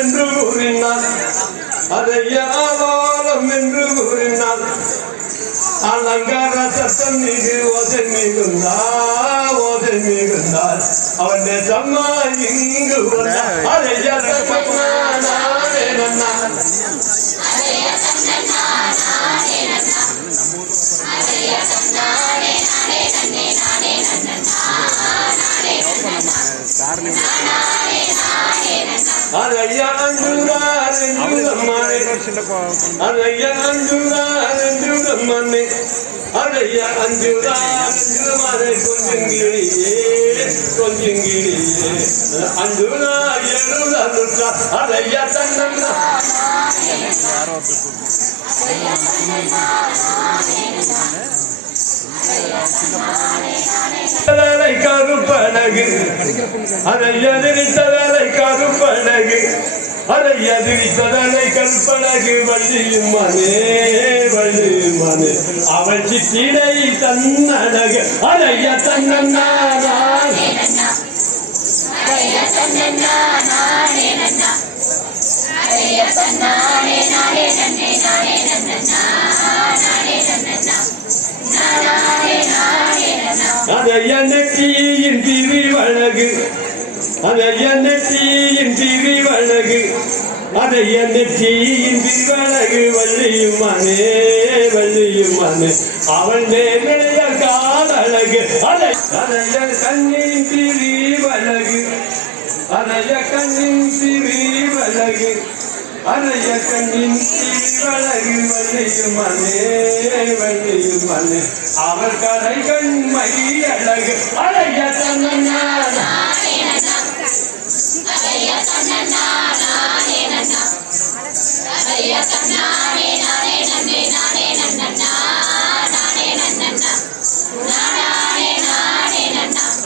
என்று கூறினான் அதையாலும் என்று கூறினான் அலங்கார சத்தம் மீது ஓசை மிகுந்தால் அவன் சம்மா இங்கு அதையா அதையா அஞ்சுராமனே அதையா அஞ்சுராமனை கொஞ்சங்கிழியே அஞ்சுரா எழுதா அதையா தன்னா கருப்பழகு அதை எதிரித்ததலை கருப்பழகு அதை எதிரித்ததலை கருப்பழகு வள்ளியுமானே அவள் சித்திரை தன்னழகு அதைய தன்னானே அதைய நெற்றியின் திரிவழகு அதைய நெற்றியின் திரிவழகு அதைய நெற்றியின் திரிவழகு வள்ளியுமானே அவள் நேரைய காலழகு அதைய கண்ணின் திரிவழகு அதைய கண்ணின் திரிவழகு அதைய கண்ணின் திரிவழகு வள்ளியுமானே அவள் கரை கண்மை அழகு அதைய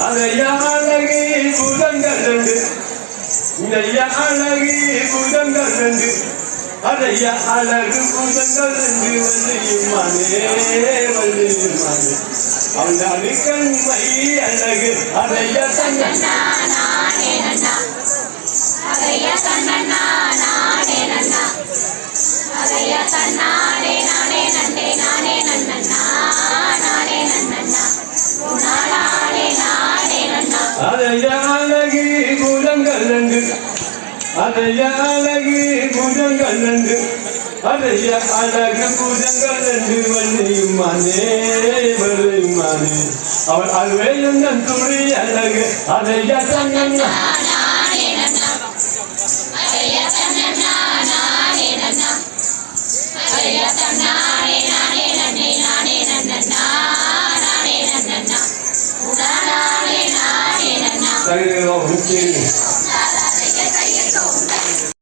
அதையா அழகி புதங்கள் ரெண்டு இதையா அழகி புதங்கள் ரெண்டு அதையா அழகு புதங்கள் ரெண்டு வள்ளியுமானே அவள் கண்மை அழகு அதைய அதைய அழகி புதங்கள் ரெண்டு அதைய அழகி புதங்கள் ரெண்டு அதைய அழகு புதங்கள் ரெண்டு வள்ளியுமானே அவள் அல்வேயும் துணி அழகு அதைய